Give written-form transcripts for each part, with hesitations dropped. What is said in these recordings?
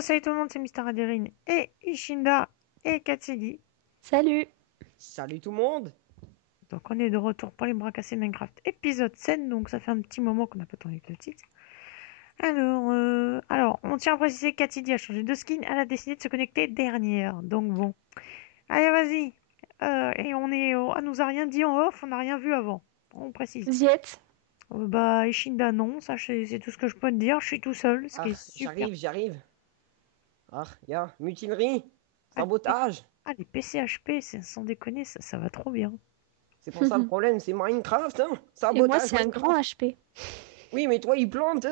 Salut tout le monde, c'est Mister Adeline et Ishinda et Katsegi. Salut! Salut tout le monde! Donc on est de retour pour les bras cassés Minecraft épisode 7, donc ça fait un petit moment qu'on n'a pas tourné le titre. Alors, on tient à préciser que Katsegi a changé de skin, elle a décidé de se connecter dernière, donc bon. Allez vas-y, et elle nous a rien dit en off, on n'a rien vu avant, on précise. Ziet? Bah Ishinda non, ça c'est tout ce que je peux te dire, je suis tout seul, ce qui Ah, est super. j'arrive. Ah, mutinerie, Ah, les, sabotage. les PCHP, sans déconner, ça va trop bien. C'est pour ça le problème, c'est Minecraft, hein? Et moi, Sabotage c'est un grand Minecraft. HP. Oui, mais toi, il plante.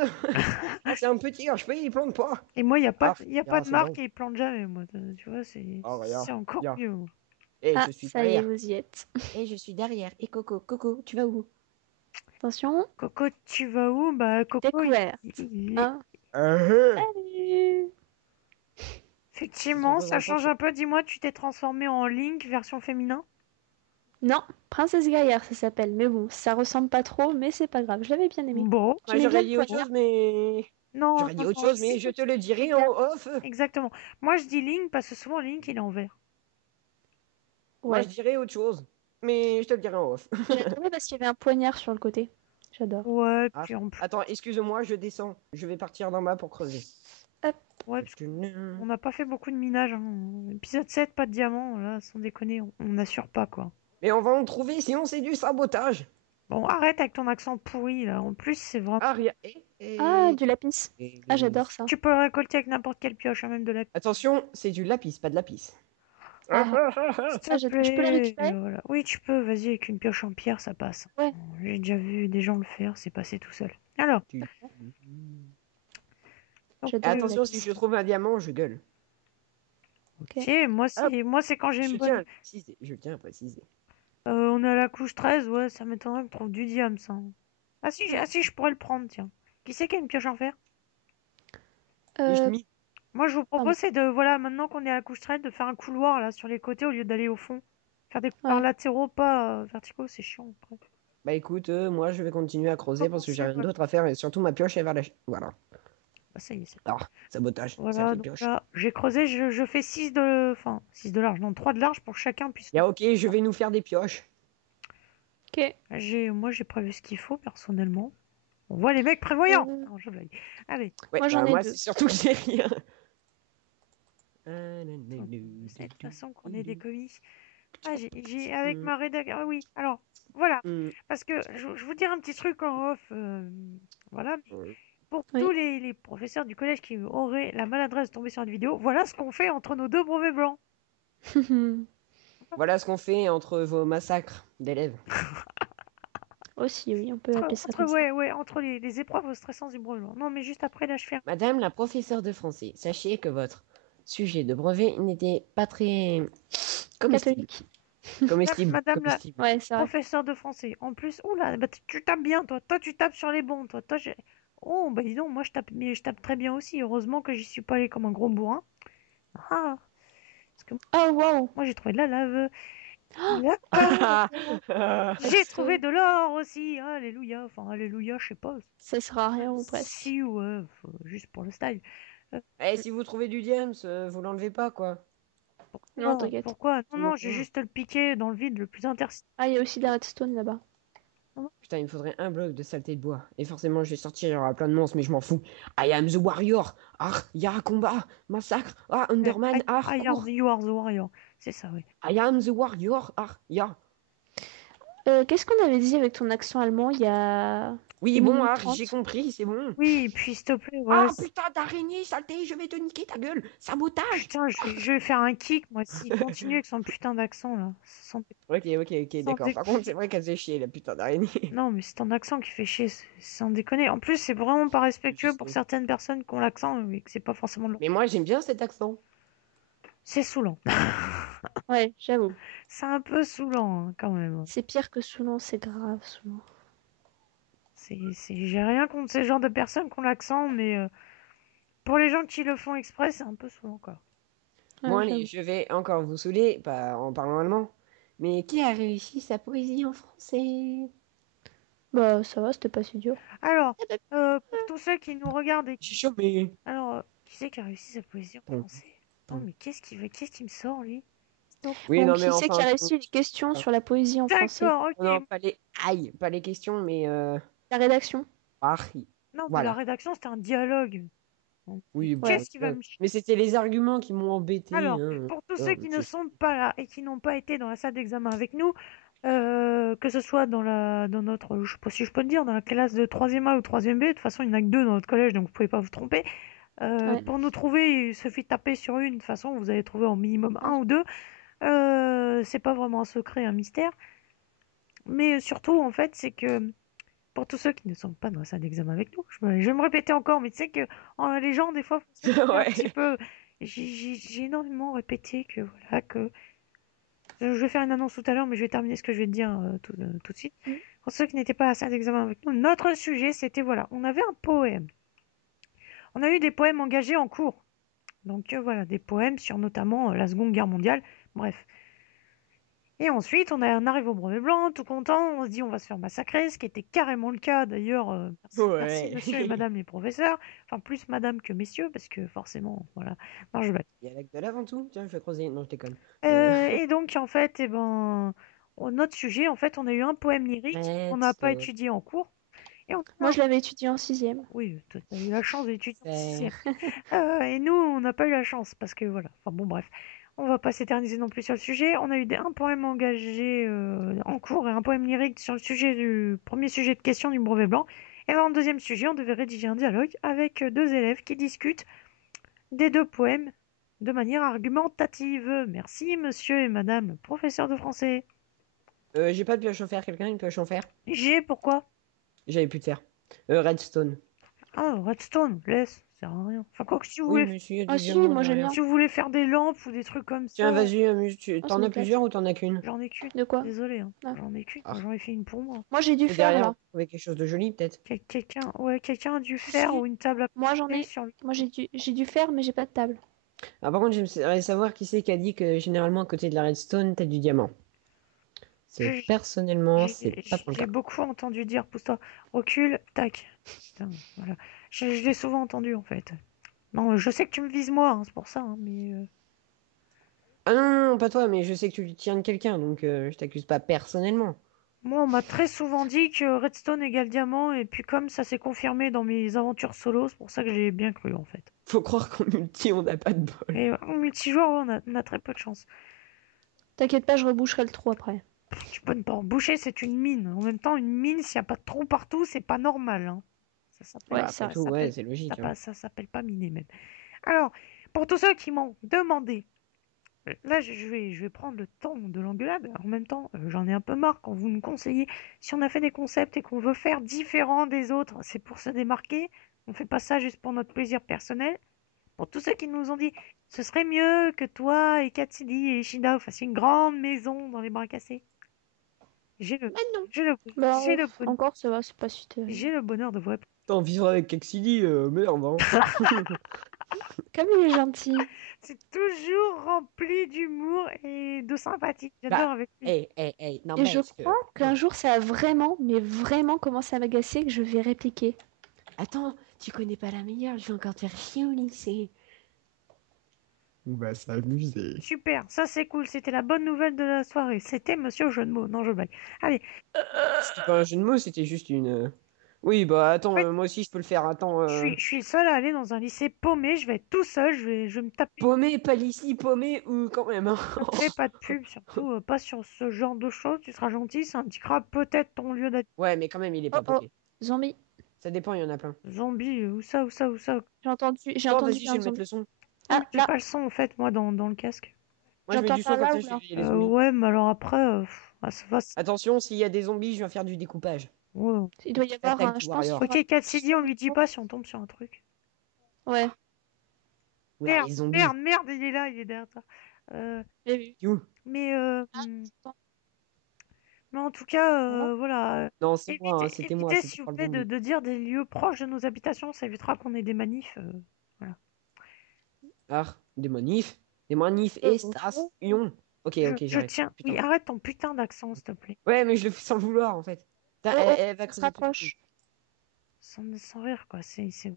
Ah, c'est un petit HP, il plante pas. Et moi, il n'y a pas, Ah, y a pas de c'est marque bon. et il plante jamais, moi. Tu vois, Oh, c'est encore regarde. mieux, moi. Eh, Ah, je suis ça y est, derrière. vous y êtes. Eh, je suis derrière. Et Coco, tu vas où? Attention, Coco, tu vas où? Bah, Coco, découverte. il est... Hein? Euh, Salut! Ils sont Effectivement, pas ça enfants. change un peu. Dis-moi, tu t'es transformé en Link, version féminin? Non, Princesse Gaillard, ça s'appelle. Mais bon, ça ressemble pas trop, mais c'est pas grave. Je l'avais bien aimé. Bon. Ouais, J'aimais bien j'aurais le dit autre poignard. chose, mais... Non, J'aurais dit non, autre non. chose, mais je te le Fais dirai en gaffe. off. Exactement. Moi, je dis Link parce que souvent, Link, il est en vert. Moi, Ouais. je dirais autre chose, mais je te le dirai en off. J'ai adoré parce qu'il y avait un poignard sur le côté. J'adore. Ouais, Ah, puis en plus... attends, excuse-moi, je descends. Je vais partir d'en bas pour creuser. Hop. Ouais, parce qu'on n'a pas fait beaucoup de minage, hein. Épisode 7, pas de diamant, là, sans déconner, on n'assure pas, quoi. Mais on va en trouver, sinon c'est du sabotage. Bon, arrête avec ton accent pourri, là. En plus, c'est vraiment... Ah, rien. Ah, du lapis. Ah, Et- j'adore ça. Tu peux le récolter avec n'importe quelle pioche, hein, même de la... Attention, c'est du lapis, pas de lapis. Ah, Ah, ah, ah, ah. S'il te ah, je peux le plaît, récupérer? voilà. Oui, tu peux, vas-y, avec une pioche en pierre, ça passe. Ouais. J'ai déjà vu des gens le faire, c'est passé tout seul. Alors, Tu- donc, J'adore le Attention, si lapis. je trouve un diamant, je gueule. Ok. ok, Hop, moi, c'est quand j'ai je une tiens bonne... à préciser. Je tiens à préciser. On est à la couche 13, ouais, ça m'étonnerait que tu trouves du diam, ça. Ah si, je pourrais le prendre, tiens. Qui c'est qui a une pioche en fer? Euh, Mimi. Moi, je vous pardon. propose, c'est de, voilà, maintenant qu'on est à la couche 13, de faire un couloir, là, sur les côtés, au lieu d'aller au fond. Faire des couloirs Ouais. latéraux, pas verticaux, c'est chiant, après. Bah écoute, moi je vais continuer à creuser parce que j'ai Commencer, rien voilà. d'autre à faire et surtout ma pioche elle va lâcher. Voilà. Bah, ça y est, c'est Ah, sabotage, voilà, sacrée donc pioche. là, j'ai creusé, je fais 6 de... Enfin, 6 de large, non, 3 de large pour que chacun puisse... Ya ok, je vais nous faire des pioches. Ok. Moi, j'ai prévu ce qu'il faut, personnellement. On voit les mecs prévoyants! Euh, Non, je blague. Allez, Ouais, moi, j'en ai moi deux. c'est surtout que j'ai rien. vous savez de toute façon qu'on est des commis. Ah, avec ma rédac... Ah oui, alors, voilà. Parce que, je vous dire un petit truc en off, voilà. Pour tous Oui. les professeurs du collège qui auraient la maladresse de tomber sur une vidéo, voilà ce qu'on fait entre nos deux brevets blancs. Voilà ce qu'on fait entre vos massacres d'élèves. Aussi, oui, on peut appeler ça comme ça. Entre les épreuves stressantes du brevet blanc. Non, mais juste après, là, je fais... Madame la professeure de français, sachez que votre sujet de brevet n'était pas très comestible. Catholique. Comestible, Madame la comestible. Ouais, c'est vrai. professeure de français. En plus, oula, bah, tu tapes bien, toi. Toi, tu tapes sur les bons, toi. Oh, bah dis donc, moi, je tape très bien aussi. Heureusement que j'y suis pas allé comme un gros bourrin. Ah, parce que Oh, wow! moi, j'ai trouvé de la lave. Oh, J'ai trouvé redstone. de l'or aussi. Alléluia. Enfin, alléluia, je sais pas. Ça sera rien ou presque. Si, ouais, juste pour le style. Euh, Eh, si vous trouvez du diams, vous l'enlevez pas, quoi. Non, pourquoi? t'inquiète. Pourquoi? Non, Sinon, non, j'ai quoi. juste le piqué dans le vide le plus interstice. Ah, il y a aussi des redstone là-bas. Putain, il me faudrait un bloc de saleté de bois. Et forcément, je vais sortir, il y aura plein de monstres, mais je m'en fous. I am the warrior. Ah, il y a un combat. Massacre. Ah, Underman. Ah, cours. You are the warrior. C'est ça, oui. I am the warrior. Ah, ya. Qu'est-ce qu'on avait dit avec ton accent allemand il y a Oui, une bon, minute ah, j'ai 30? compris, c'est bon. Oui, et puis s'il te plaît, voilà. Ah, putain d'araignée, saleté, je vais te niquer ta gueule. Sabotage. Putain, je vais faire un kick, moi, s'il continue avec son putain d'accent, là. Ok, Sans d'accord. dé- Par contre, c'est vrai qu'elle fait chier, la putain d'araignée. Non, mais c'est ton accent qui fait chier, sans déconner. En plus, c'est vraiment pas Je respectueux pour sais. certaines personnes qui ont l'accent et que c'est pas forcément Mais moi, j'aime bien cet accent. C'est saoulant. Ouais, j'avoue. C'est un peu saoulant, hein, quand même. C'est pire que Soulon, c'est grave, Soulon. J'ai rien contre ces genres de personnes qui ont l'accent, mais pour les gens qui le font exprès, c'est un peu saoulant, quoi. Bon, Ouais, allez, j'avoue. je vais encore vous saouler, pas en parlant allemand. Mais qui a réussi sa poésie en français? Bah, ça va, c'était pas si dur. Alors, pour tous ceux qui nous regardent et J'ai chômé. alors, Qui c'est qui a réussi sa poésie en Bon, français? Attends, bon. mais qu'est-ce qui me sort, lui? Oui, Bon, non, mais qui c'est qui enfin, a réussi une question sur la poésie en français? D'accord, non, ok. pas les aïe, pas les questions, mais La rédaction. ah, Non, mais la voilà. rédaction, c'était un dialogue. Donc, Oui, bon, Ouais. qu'est-ce qui va me... mais c'était les arguments qui m'ont embêté, Alors, hein. pour tous Non, ceux qui ne sont pas là et qui n'ont pas été dans la salle d'examen avec nous, que ce soit dans notre, je sais pas si je peux le dire, dans la classe de 3e A ou 3e B, de toute façon, il n'y en a que deux dans notre collège, donc vous pouvez pas vous tromper. Ouais. Pour nous trouver, il suffit de taper sur une, de toute façon, vous allez trouver en minimum un ou deux. C'est pas vraiment un secret, un mystère. Mais surtout, en fait, c'est que pour tous ceux qui ne sont pas dans la salle d'examen avec nous, je vais me répéter encore, mais tu sais que les gens, des fois, font ça un petit Ouais. peu. J'ai énormément répété que voilà, que je vais faire une annonce tout à l'heure, mais je vais terminer ce que je vais te dire tout de suite. Mm. Pour ceux qui n'étaient pas à la salle d'examen avec nous, notre sujet, c'était voilà, on avait un poème. On a eu des poèmes engagés en cours. Donc voilà, des poèmes sur notamment la Seconde Guerre mondiale. Bref. Et ensuite, on arrive au brevet blanc, tout content, on se dit on va se faire massacrer, ce qui était carrément le cas d'ailleurs. Merci Ouais. monsieur et madame les professeurs, enfin plus madame que messieurs, parce que forcément, voilà. Non, je blague. Il y a l'acte de avant tout. Tiens, je vais creuser. Non, je déconne. Et donc, en fait, eh ben, notre sujet, en fait, on a eu un poème lyrique qu'on n'a pas Redstone. étudié en cours. Et on Moi, je l'avais étudié en 6e. Oui, tu as eu la chance d'étudier en Faire. 6e. Et nous, on n'a pas eu la chance, parce que voilà. Enfin bon, bref. On va pas s'éterniser non plus sur le sujet. On a eu un poème engagé en cours et un poème lyrique sur le sujet du premier sujet de question du brevet blanc. Et dans le deuxième sujet, on devait rédiger un dialogue avec deux élèves qui discutent des deux poèmes de manière argumentative. Merci, monsieur et madame le professeur de français. J'ai pas de pioche en fer. Quelqu'un a une pioche en fer? J'ai pourquoi? J'avais plus de fer. Redstone. Ah, Redstone, laisse, ça sert à rien. Enfin, quoi que Oui, mais s'il y a Ah du si, diamant moi j'aime derrière. bien. si vous voulez faire des lampes ou des trucs comme Tiens, ça, vas-y, amuse. Ah, ça T'en as m'éclate. plusieurs ou t'en as qu'une? j'en ai qu'une. De quoi? Désolé, hein. Ah. J'en ai qu'une. Ah. J'en ai fait une pour moi. Moi j'ai du Et fer derrière, on là. peut trouver quelque chose de joli, peut-être. Quelqu'un a du Si, fer si. ou une table à Moi j'en côté ai. sur le... Moi j'ai du fer, mais j'ai pas de table. Ah, par contre, j'aimerais savoir qui c'est qui a dit que généralement, à côté de la redstone, t'as du diamant. C'est J'ai personnellement, c'est pas mon j'ai cas. beaucoup entendu dire, pousse-toi, recule, tac. Putain, voilà. Je l'ai souvent entendu en fait. Non, je sais que tu me vises moi, hein, c'est pour ça, hein, mais... Ah non, non, non, pas toi, mais je sais que tu tiens de quelqu'un, donc je t'accuse pas personnellement. Moi, on m'a très souvent dit que Redstone égale diamant, et puis comme ça s'est confirmé dans mes aventures solo, c'est pour ça que j'ai bien cru en fait. Faut croire qu'en multi, on n'a pas de bol. Et en multijoueur, ouais, on a très peu de chance. T'inquiète pas, je reboucherai le trou après. Tu peux ne pas en boucher, c'est une mine. En même temps, une mine, s'il n'y a pas de trou partout, c'est pas normal, hein. Ça s'appelle Ouais, Bah, c'est après vrai. tout, ouais, c'est logique, hein. ça s'appelle pas miner même. Alors, pour tous ceux qui m'ont demandé, là je vais prendre le temps de l'engueulade. En même temps, j'en ai un peu marre quand vous me conseillez. Si on a fait des concepts et qu'on veut faire différent des autres, c'est pour se démarquer. On fait pas ça juste pour notre plaisir personnel. Pour tous ceux qui nous ont dit, ce serait mieux que toi et Katsidi et Ishida vous fassiez une grande maison dans les bras cassés. J'ai le, Mais non. j'ai le, Bah, j'ai le, bon- encore ça va, c'est pas si terrible. j'ai le bonheur de vous répondre. T'en vivre avec Caxili, merde, hein. Comme il est gentil. C'est toujours rempli d'humour et de sympathie. J'adore Bah, avec lui. hey, Et je n'empêche que... crois qu'un jour ça a vraiment, mais vraiment commencé à m'agacer que je vais répliquer. Attends, tu connais pas la meilleure, je vais encore te faire chier au lycée. On va s'amuser. Super, ça c'est cool. C'était la bonne nouvelle de la soirée. C'était Monsieur Jeu de mots. Non, je blague. Allez, C'était pas un jeu de mots, c'était juste une... Oui, bah attends, en fait, moi aussi je peux le faire. Attends, je suis le seul à aller dans un lycée paumé. Je vais être tout seul. Je vais me taper. paumé, pas ici, paumé, ou quand même, hein. Ne fais pas de pub, surtout pas sur ce genre de choses. Tu seras gentil, ça indiquera peut-être ton lieu d'être. Ouais, mais quand même, il est Oh pas oh, paumé. zombie. Ça dépend, il y en a plein. Zombie, où ça, où ça, où ça? J'ai Attends, entendu vas-y, je un vais mettre zombie. le son. Non, Ah mais j'ai là, pas le son en fait, moi, dans le casque. Moi, je mets j'entends du son par comme là ça, ou je fais là? griller les zombies. Ouais, mais alors après, ça va. Attention, s'il y a des zombies, je viens faire du découpage. Ouais. Il doit y avoir Attaque un. du Je pense qu'il warrior. y aura. Ok, Cassidy, on lui dit pas si on tombe sur un truc. Ouais, Oula, les zombies. Merde, il est là, il est derrière toi. j'ai vu. Mais, Ah, j'entends. mais en tout cas, Voilà. voilà. Non, c'est moi, hein, c'était moi, Évitez, c'était s'il vous pas le plaît, zombie. de dire des lieux proches de nos habitations. Ça évitera qu'on ait des manifs. Voilà. Ah, des manifs et stations. Ok, ok, Je j'arrête. tiens. Putain. Oui, arrête ton putain d'accent, s'il te plaît. Ouais, mais je le fais sans le vouloir, en fait. Putain, Oh oh, elle va ça se creuser tout le monde. rapproche. Sans rire, quoi.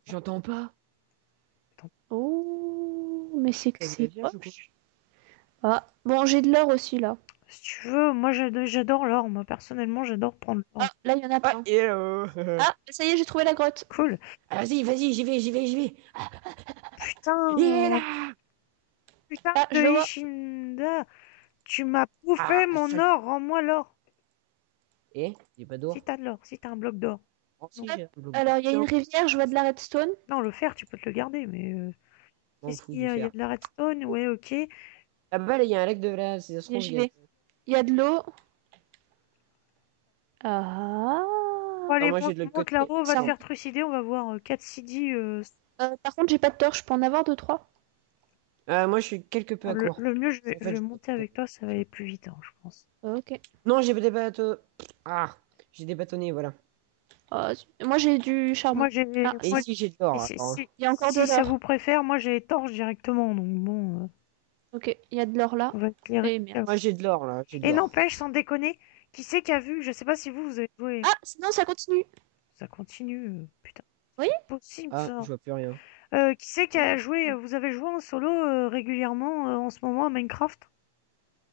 J'entends pas. Oh, mais c'est que Ça c'est exagère, je crois. poche. Ah, bon, j'ai de l'or aussi là. Si tu veux, moi j'adore l'or. Moi personnellement, j'adore prendre l'or. Ah, là, il y en a Ah, plein. et Ah, ça y est, j'ai trouvé la grotte. Cool. Ah, vas-y, j'y vais. Il est Putain, là! putain Ah, de je le vois. Ishinda. Tu m'as bouffé Ah, mon or. Rends-moi l'or. Et il n'y a pas Si d'or. t'as de l'or, si t'as un bloc d'or. Oh, Non, si, Hop. j'ai un bloc d'or. Alors, il y a une Tiens, rivière, je vois de la redstone. non, le fer, tu peux te le garder, mais je m'en qu'est-ce fous qu'il y du a? Il y a fer. de la redstone, ouais, ok. Là-bas, là, il y a un lac de là, ça se trouve, J'y vais. Il y a de l'eau. Ah. Bon, Non, allez, moi, j'ai de l'autre monte côté. là-haut, on va te Ça. faire trucider, on va voir 4 CD. Par contre, j'ai pas de torche, je peux en avoir deux, trois. Moi, je suis quelque peu à court. Le mieux, En je fait, vais monter avec toi, ça va aller plus vite, hein, je pense. Ok. non, j'ai des bateaux. Ah, j'ai des bâtonnets, voilà. Ah, moi, j'ai du charbon. Moi, j'ai. Ah, Et Moi, ici, j'ai de et l'or. Alors, hein. il y a encore de si ça l'or. vous préfère, moi j'ai torche directement, donc bon, Ok, il y a de l'or là. on va éclairer. Et merde. Moi, j'ai de l'or, là. J'ai de Et l'or. n'empêche, sans déconner, qui c'est qui a vu? Je sais pas si vous avez joué. Ah, non, ça continue. Ça continue, putain. Oui? C'est pas possible Ah, ça. je vois plus rien. Qui c'est qui a joué? Vous avez joué en solo régulièrement en ce moment à Minecraft?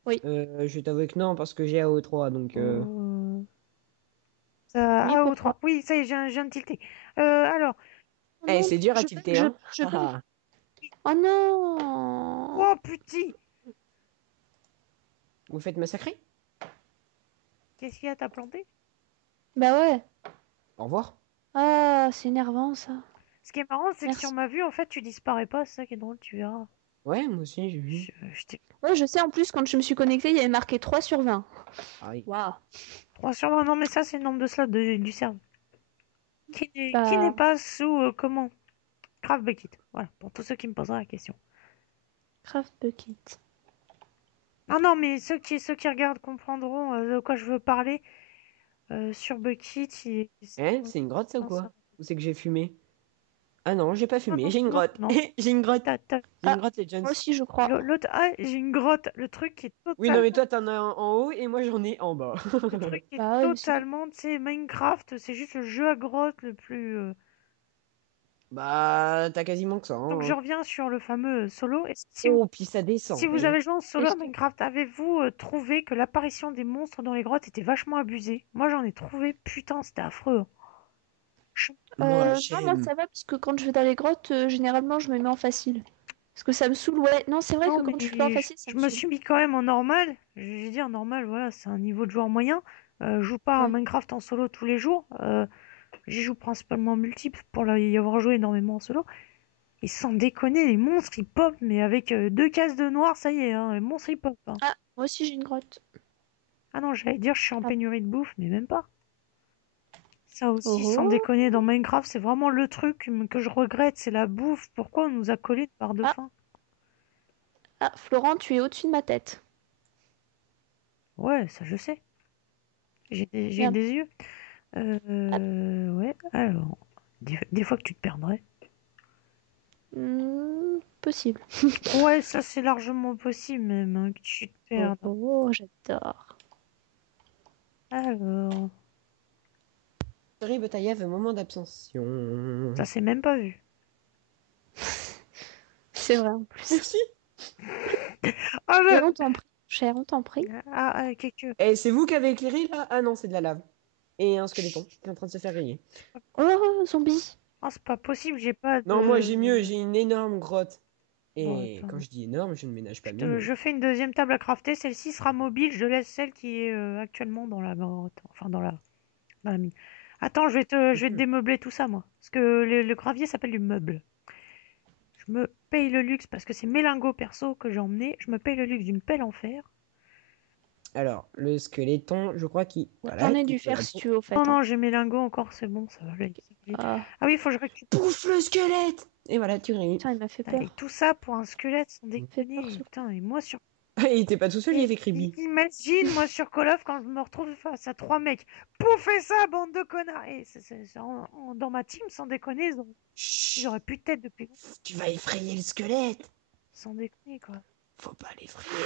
Oui. Je vais t'avouer que non, parce que j'ai AO3, donc... Euh, Oui, AO3. pourquoi? Oui, ça y est, je viens de tilter. Alors, Oh Eh, non, c'est dur à je bug, tilter, hein. je bug. Ah, Oh non! oh putain! vous faites massacrer? Qu'est-ce qu'il y a? T'as planté? Bah ouais. Au revoir. Ah, c'est énervant ça. Ce qui est marrant, c'est que sur Merci. ma vue, en fait, tu disparais pas. C'est ça qui est drôle, tu verras. Ouais, moi aussi, j'ai vu. Je t'ai Ouais, je sais, en plus, quand je me suis connectée, il y avait marqué 3 sur 20. Aïe. Waouh. 3 sur 20. Non, mais ça, c'est le nombre de slots du serveur. Qui n'est Bah, pas sous comment? Craft Bucket. Voilà, pour tous ceux qui me poseraient la question. Craft Bucket. Ah non, mais ceux qui regardent comprendront de quoi je veux parler. Sur Bucket, Hein, c'est une grotte, ça, ou non, ça- quoi? Ou c'est que j'ai fumé? Ah non, j'ai pas non, fumé, non, j'ai une non, grotte. non. J'ai une grotte. J'ai une Ah, grotte, les Jones. moi aussi, je crois. L'autre, ah, j'ai une grotte. Le truc qui est Oui, non, mais totalement, toi, t'en as un en haut et moi, j'en ai en bas. le truc qui est Bah ouais, c'est tout. totalement, tu sais, Minecraft, c'est juste le jeu à grotte le plus. Bah, t'as quasiment que ça, Donc je hein. reviens sur le fameux solo. Oh, puis ça Si descend. vous Hein. avez joué en solo à Est-ce que... Minecraft, avez-vous trouvé que l'apparition des monstres dans les grottes était vachement abusée? Moi j'en ai trouvé, putain, c'était affreux. Je- Moi, Non, moi j'aime. ça va, parce que quand je vais dans les grottes, généralement, je me mets en facile. Parce que ça me saoule, ouais. Non, c'est vrai Non, que mais quand je suis pas en facile, ça je me me saoule. suis mis quand même en normal. Je vais dire normal, voilà, c'est un niveau de joueur moyen. Je joue pas à Ouais. Minecraft en solo tous les jours. J'y joue principalement en multiple pour y avoir joué énormément en solo. Et sans déconner, les monstres ils pop, mais avec deux cases de noir, ça y est, hein, les monstres ils pop. Hein. Ah, moi aussi j'ai une grotte. Ah non, j'allais dire je suis en Ah. pénurie de bouffe, mais même pas. Ça aussi, sans Oh. déconner, dans Minecraft, c'est vraiment le truc que je regrette, c'est la bouffe. Pourquoi on nous a collé de barre de Ah, faim? ah, Florent, tu es au-dessus de ma tête. Ouais, ça je sais. J'ai Merde. des yeux. Ah, Ouais, alors. Des fois que tu te perdrais. possible. Ouais, ça c'est largement possible même, hein, que tu te Oh, perdes. oh, j'adore. Alors. Sorry, but I have a moment d'abstention. Ça c'est même pas vu. C'est vrai en plus. Merci. Ah Et le. on t'en prie, cher, on t'en prie. Quelque. Et c'est vous qui avez éclairé là? Ah non, c'est de la lave. Et un squeletton qui est en train de se faire griller. Oh, zombie. Oh, c'est pas possible, j'ai pas Non, moi j'ai mieux, de. j'ai une énorme grotte. Bon, Et quand attends. je dis énorme, je ne ménage pas mes mots. Je fais une deuxième table à crafter. Celle-ci sera mobile. Je laisse celle qui est actuellement dans la grotte. Enfin, dans la mine. Attends, je vais te Mhm. démeubler tout ça, moi. Parce que le gravier s'appelle du meuble. Je me paye le luxe parce que c'est mes lingots perso que j'ai emmenés. Je me paye le luxe d'une pelle en fer. Alors, le squeletton, je crois qu'il... J'en Voilà, ai il du fait fer la si peau. tu veux au Non, fait. Hein. non, j'ai mes lingots encore, c'est bon, ça va aller. Ah, Ah oui, il faut que je récupère. Pouf le squelette! Et voilà, tu grilles. putain, il m'a fait Putain, et peur. tout ça pour un squelette, sans Il fait peur déconner. ce Putain, et moi sur. Il était pas tout seul, il Et avait Kribi. imagine, moi sur Call of, quand je me retrouve face à trois mecs. Pouffez ça, bande de connards! Et dans ma team, sans déconner, ils Chut, auraient plus de tête depuis longtemps. tu vas effrayer le squelette. Sans déconner, quoi. Faut pas l'effrayer.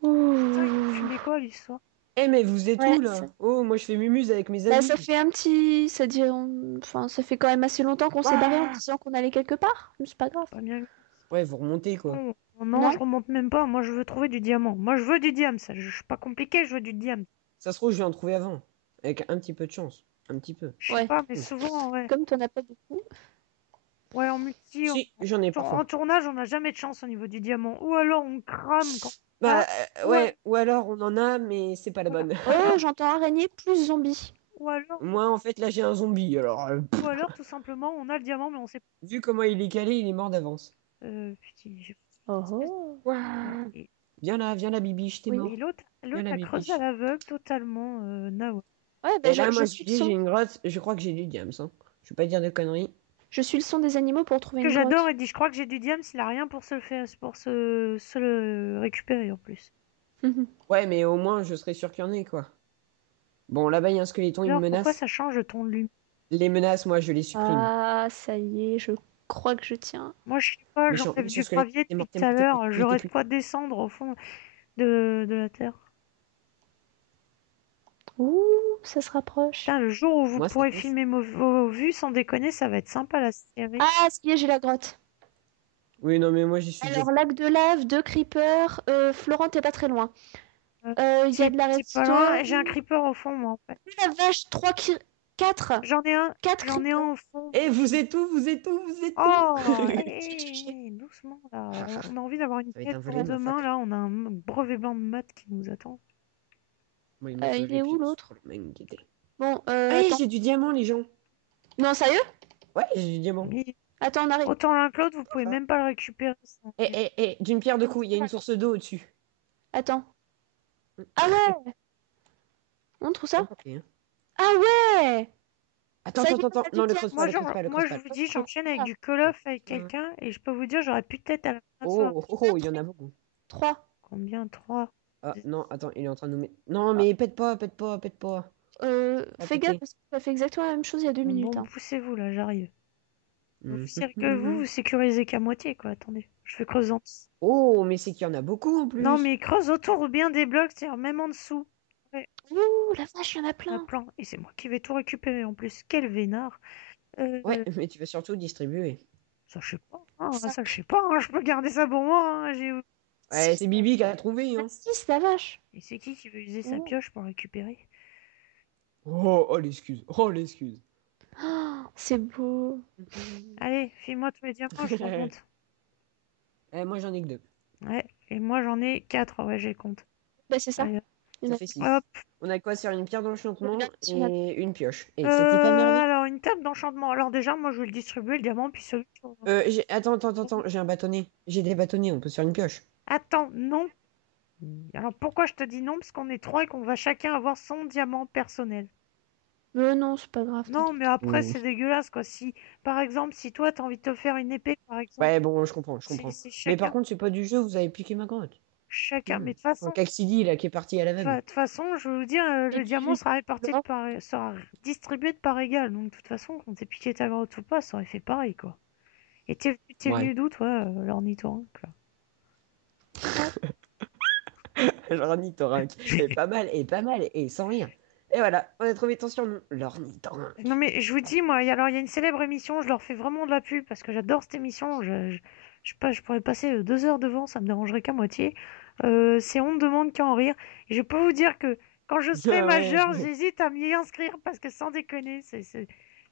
Putain, il Ouh. fumait quoi, lui, ce soir? Eh, mais vous êtes Ouais, où là? Oh, moi je fais mumuse avec mes bah, amis. ça fait un petit. Ça dit... Enfin, ça fait quand même assez longtemps qu'on s'est barré en Ouah. disant qu'on allait quelque part. Mais c'est pas grave. Pas bien. Ouais, vous remontez quoi. Non, non, Non? je remonte même pas. Moi, je veux trouver du diamant. Moi, je veux du diamant. Ça, je suis pas compliqué, je veux du diamant. Ça se trouve, je vais en trouver avant. Avec un petit peu de chance. Un petit peu. Je sais Ouais. pas, mais Ouh. souvent, ouais. Comme t'en as pas beaucoup. Ouais, en multi, Si, j'en ai parfois. en tournage, on n'a jamais de chance au niveau du diamant. Ou alors on crame quand on a, Bah, ou, ouais, ou alors on en a, mais c'est pas la voilà. bonne. Oh, j'entends araignée plus zombie. Ou alors, Moi, en fait, là, j'ai un zombie, alors... ou alors, tout simplement, on a le diamant, mais on sait vu comment il est calé, il est mort d'avance. pas. Putain, Oh oh. Ouah. et, Viens là, Bibiche, t'es Oui. et mort. Viens l'autre là, a creusé à Bibiche. l'aveugle totalement nawa. Ouais, bah, Et là, moi, je je suis le dis, j'ai son. une grotte, je crois que j'ai du diams, hein. Je vais pas dire de conneries. Je suis le son des animaux pour trouver Que une j'adore, grotte. il dit, je crois que j'ai du diamant, il a rien pour se le faire, pour se le récupérer en plus. Ouais, mais au moins, je serais sûr qu'il y en ait, quoi. Bon, là-bas, il y a un squeletton, il me Alors, pourquoi menace. ça change de ton de lumière? Les menaces, moi, je les supprime. Ah, ça y est, je crois que je tiens. Moi, je sais pas, Méchant, j'enlève méchant du squelette, gravier t'es depuis mort, t'es tout à mort, t'es mort. l'heure, Oui, t'es j'arrête plus. pas de descendre au fond de la terre. Ouh, ça se rapproche. Putain, le jour où vous Moi, ça pourrez passe. filmer vos vues, sans déconner, ça va être sympa la série. Ah, ça y est, j'ai la grotte. Oui, non, mais moi, j'y suis déjà. Alors, lac de lave, deux creepers. Florent, t'es pas très loin. Il y a Si, de la c'est pas loin, redstone. et j'ai un creeper au fond, moi, en fait. Oh la vache, 4. J'en ai un, 4 j'en ai creepers. un au fond. Eh, vous êtes où? Vous êtes où? Vous êtes où? Oh, doucement, là. On a envie d'avoir une Ça va être quête un pour volet de ma demain, fac. là. On a un brevet blanc de maths qui nous attend. Moi, il me Il faudrait est où plus l'autre? trop m'inquiéter. Bon, Allez, attends. j'ai du diamant, les gens. Non, sérieux? Ouais, j'ai du diamant. Mais Attends, on arrive. autant l'un que l'autre, vous pouvez Ah. même pas le récupérer. D'une pierre deux coups, il y a une source d'eau au-dessus. Attends. Ah ouais! On trouve ça? N'importe quoi, hein. Ah ouais! Attends, Ça y attends, est, attends, on attends. a du Non, le diamant. creuse pas, le creuse pas, le creuse Moi, je pas. vous dis, Trop j'enchaîne avec bien. du call of avec quelqu'un, et je peux vous dire, j'aurais plus de tête à la fin de soirée. Oh, il y en a beaucoup. 3. Combien? 3. Ah, non, attends, il est en train de nous mettre. Non, mais pète pas, pète pas, pète pas. Ah, Fais gaffe pété. parce que ça fait exactement la même chose il y a 2 minutes. Bon, Hein. poussez-vous, là, j'arrive. C'est que Mhm. vous sécurisez qu'à moitié, quoi. Attendez, je fais creuser en dessous. Oh, mais c'est qu'il y en a beaucoup en Non, plus. mais creuse autour ou bien des blocs, c'est-à-dire même en dessous. Ouais, Ouh, la vache, il y en a un plein. plan. Et c'est moi qui vais tout récupérer en plus. Quel vénard. Ouais, mais tu vas surtout distribuer. Ça, je sais pas. Ça, je sais pas. Je peux garder ça pour moi. Ouais, c'est Bibi qui a trouvé, hein. 6, la vache. Et c'est qui veut user sa Ouh. pioche pour récupérer? Oh, l'excuse. Oh, l'excuse. Oh, c'est beau. Allez, file-moi tous les diamants, je remonte. Moi, j'en ai que deux. Ouais, et moi j'en ai 4. Ouais, j'ai compte. Bah, c'est ça. Allez, Il y en Ça a fait 6. hop. On a quoi sur une pierre d'enchantement Regarde si on a- et une pioche. Et c'était pas merveilleux? Alors, une table d'enchantement. Alors, déjà, moi je vais le distribuer, le diamant, puis celui. Attends, j'ai un bâtonnet. J'ai des bâtonnets, on peut se faire une pioche. Attends, non. Alors, pourquoi je te dis non? Parce qu'on est 3 et qu'on va chacun avoir son diamant personnel. Non, c'est pas grave. Non, T'inquiète. mais après, Mmh. c'est dégueulasse, quoi. Si, par exemple, si toi, t'as envie de te faire une épée, par exemple, Ouais, bon, je comprends, je c'est comprends. c'est Mais par chacun. contre, c'est pas du jeu, vous avez piqué ma grotte. Chacun. Mais de toute Enfin, façon, Caxidy, là, qui est parti à l'aveugle. je vais vous dire, Et le diamant du- sera réparti Non. sera distribué de part égale. Donc, de toute façon, quand t'es piqué ta grotte ou pas, ça aurait fait pareil, quoi. Et t'es Ouais. venu d'où, toi, l'ornithorynque, là? L'ornithorynque. Et pas mal, et sans rien. Et voilà, on a trouvé ton surnom. L'ornithorynque. Non, mais je vous dis, moi, alors, il y a une célèbre émission, je leur fais vraiment de la pub parce que j'adore cette émission. Je sais pas, je pourrais passer 2 heures devant, ça me dérangerait qu'à moitié. C'est On ne demande qu'à en rire. Et je peux vous dire que quand je serai Ah ouais. majeure, j'hésite à m'y inscrire parce que sans déconner,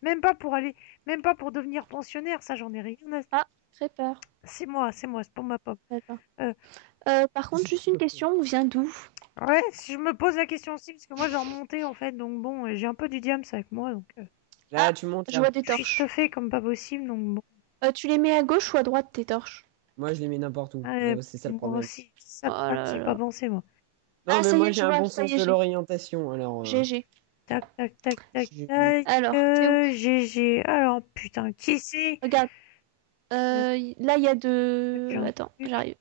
même pas pour aller, même pas pour devenir pensionnaire, ça, j'en ai rien à. Ah, très peur. C'est moi, c'est pour ma pomme. D'accord. Euh, Par contre, juste une question. On vient d'où? ouais, si je me pose la question aussi, parce que moi, j'ai remonté, en fait, donc bon, j'ai un peu du diams avec moi, donc Là, tu montes Je là. vois des je suis torches. stuffée comme pas possible, donc bon. Tu les mets à gauche ou à droite, tes torches? Moi, je les mets n'importe où. Ouais, C'est ça le moi problème. aussi, Oh là j'ai pas là. pensé, moi. Non, Ah, mais ça y moi, est, j'ai je un vois. bon Ça y sens est, de j'ai. l'orientation, alors... GG. Tac, tac, tac, tac, j'ai- tac. Alors, t'es où? GG. Alors, putain, qui c'est? Regarde. Là, il y a J'ai 2. un Attends, truc. j'arrive.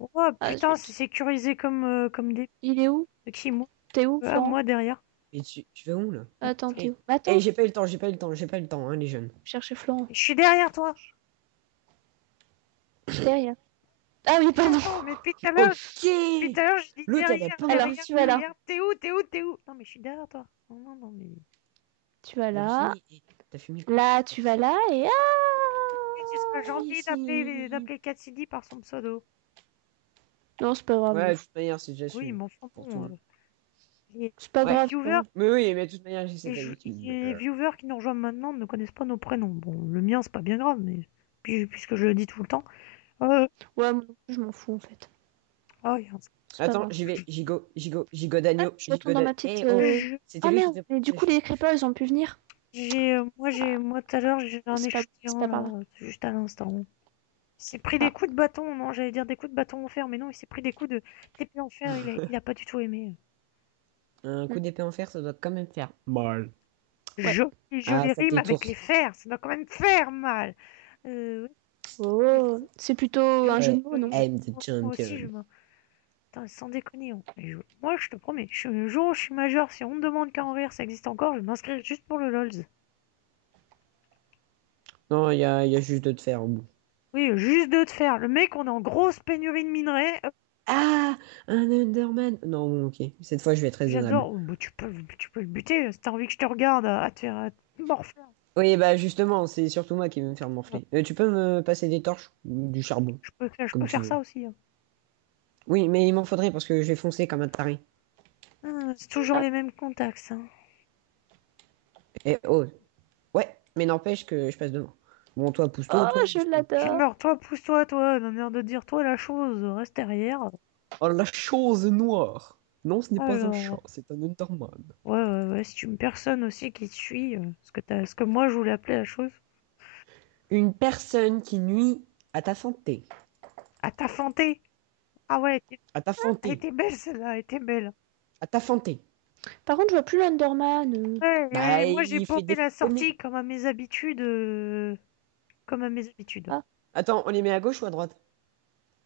Oh, Ah, putain, c'est zut. sécurisé comme des. Il est où? Qui, moi? T'es où, À Florent? moi, derrière. Et tu vas où, là? Attends, t'es Et, où? Attends, j'ai pas eu le temps, j'ai pas eu le temps, hein, les jeunes. chercher Florent. Je suis derrière toi. Derrière. Ah oui, pardon. Non, mais depuis tout à l'heure, Ok. je dis L'autre, elle a derrière, pas. Alors, derrière, tu vas là. derrière. T'es où, t'es où, t'es où? Non, mais je suis derrière toi. Non, non, non, mais. Tu vas là. Virginie, t'as fumé quoi? Là, tu vas là et Oui, tu seras gentil Ici. d'appeler Cassidy par son pseudo. Non, c'est pas grave. Ouais, de toute manière, c'est déjà Oui, su. mais enfin Pour tout le bon. monde. C'est pas Ouais. grave. Viewers, Mais oui, mais de toute manière, j'ai cette les, habitude. les viewers qui nous rejoignent maintenant ne connaissent pas nos prénoms. Bon, le mien, c'est pas bien grave, mais puisque je le dis tout le temps. Ouais, moi non plus, je m'en fous en fait. Oh, C'est pas Attends, grave. j'y vais. Gigot Ah, d'agneau. je Gigot retourne dans d'agneau. ma petite. Eh oh, je- c'était Ah lui qui merde, fait mais du le coup, les creepers, ils ont pu venir. moi, tout à l'heure, j'en ai shooté C'est un, pas là, grave. juste à l'instant. Il s'est pris des Ah, coups de bâton, non, j'allais dire des coups de bâton en fer, mais non, il s'est pris des coups d'épée en fer, il a pas du tout aimé. Un coup mm, d'épée en fer, ça doit quand même faire mal. ouais. Joli, Ah, joli ça rime avec t'étourse. les fers, ça doit quand même faire mal. Oh, c'est plutôt un jeu Ouais, de mots, non? I'm the Moi aussi, champion. Putain, sans déconner. Moi, je te promets, le jour où je suis majeur, si on me demande qu'à en rire ça existe encore, je vais m'inscrire juste pour le LOLZ. Non, il y a juste de te faire au bout. Oui, juste de te faire. Le mec, on est en grosse pénurie de minerais. Ah, un Enderman. Non, bon, ok. Cette fois, je vais être raisonnable. J'adore. Oh, bah, tu peux le buter si t'as envie que je te regarde à te faire morfler. Oui, bah justement, c'est surtout moi qui vais me faire morfler. Tu peux me passer des torches ou du charbon, Je peux comme tu faire veux. ça aussi, hein. Oui, mais il m'en faudrait parce que je vais foncer comme un taré. C'est toujours Ah, les mêmes contacts, ça. Et oh, ouais, mais n'empêche que je passe devant. Bon, toi, pousse-toi au oh, pire. je Je peux. l'adore. Alors, toi, pousse-toi, toi. Donne l'air de dire, toi, la chose, reste derrière. Oh, la chose noire. Non, ce n'est pas un chat, Alors, c'est un Enderman. ouais, c'est une personne aussi qui te suit. Ce que moi, je voulais appeler la chose. Une personne qui nuit à ta santé. À ta fantée. Ah ouais, À ta elle santé. était belle, celle-là, elle était belle. À ta santé. Par contre, je vois plus l'Underman. Ouais, Bah, et moi j'ai il fait paumé des la paumées. sortie comme à mes habitudes. Comme à mes habitudes. Ah. Attends, on les met à gauche ou à droite?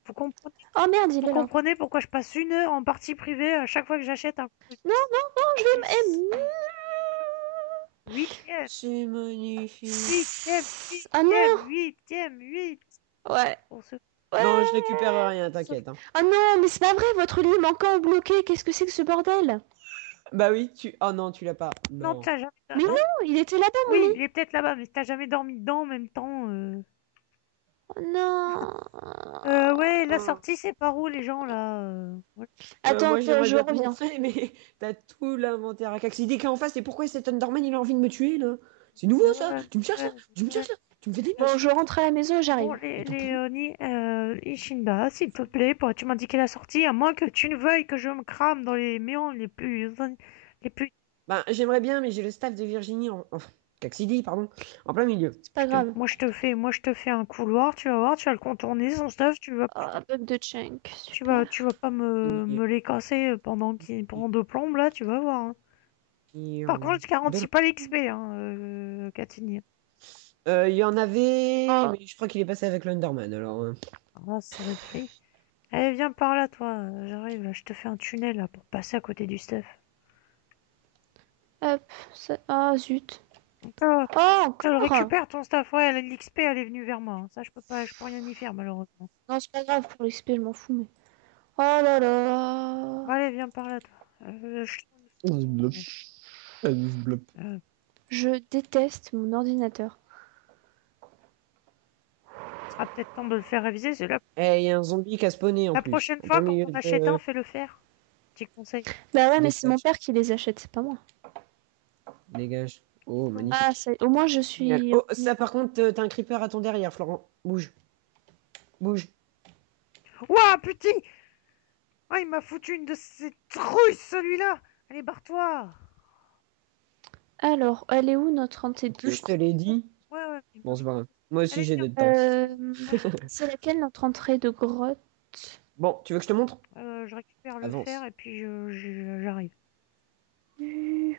Vous comprenez, Oh merde, il vous est là. comprenez pourquoi je passe 1 heure en partie privée à chaque fois que j'achète un Non, non, non, je vais... huitième, C'est magnifique. huitième, Ah non. huit. Ouais. Pour ce... Non, je Ouais. récupère rien, t'inquiète. Hein. Ah non, mais c'est pas vrai, votre lit est encore bloqué. Qu'est-ce que c'est que ce bordel? Bah oui, tu. Oh non, tu l'as pas. Non, Non. t'as jamais. Mais Hein? non, il était là-bas, mon Oui, lit. il est peut-être là-bas, mais si t'as jamais dormi dedans en même temps. Oh non. Ouais, la sortie, c'est par où les gens là ouais. Attends, Moi, j'aimerais je bien te reviens. montrer, mais t'as tout l'inventaire à Caxidy qui est en face. Et pourquoi cet Enderman, il a envie de me tuer, là? C'est nouveau, ça? Ouais, Tu me cherches, là? ouais, Tu me cherches, ouais. là? Tu me fais des Bon, mèches? je rentre à la maison, Bon, j'arrive. Ishinda, s'il te plaît, pourrais-tu m'indiquer la sortie, à moins que tu ne veuilles que je me crame dans les méandres les plus... Bah, j'aimerais bien, mais j'ai le staff de Virginie Enfin, Caxidy, pardon, en plein milieu. C'est pas grave. Moi, je te fais un couloir, tu vas voir, tu vas le contourner, son stuff, Oh, bug de chunk, super. tu vas pas Et- me les casser pendant 2 plombes, là, tu vas voir, hein. Par contre, je garantis pas l'XP, hein, Catini. Il y en avait, Oh, mais je crois qu'il est passé avec l'Underman, alors. Ah, saloperie. Allez, viens par là, toi, j'arrive, là, je te fais un tunnel, là, pour passer à côté du stuff. hop. Ah, zut. Oh, Oh, je le encore. récupère ton stuff, ouais, l'XP elle est venue vers moi, hein. Ça je peux rien y faire malheureusement. Non, c'est pas grave pour l'XP, je m'en fous, mais... Oh là là. Bon, allez, viens par là toi. Zblop. Zblop. Euh, Je déteste mon ordinateur. Ce sera peut-être temps de le faire réviser, c'est Eh, il y a un zombie qui a spawné en la plus. prochaine En fois plein quand milieu on achète de, un, fais-le faire. Petit conseil. Bah ouais, mais des c'est mon patchs. père qui les achète, c'est pas moi. Dégage. Oh, Ah, magnifique. au moins je Génial. suis... Oh, ça par contre, t'as un creeper à ton derrière, Florent. Bouge. Bouge. Ouah, putain! Ah, il m'a foutu une de ces trouilles celui-là! Allez, barre-toi! Alors, elle est où notre En entrée plus, de... je te l'ai dit. Ouais, Bon, c'est pas grave. Moi aussi, allez, j'ai viens. des temps. C'est laquelle notre entrée de grotte? Bon, tu veux que je te montre? Je récupère le fer Avance. et puis j'arrive.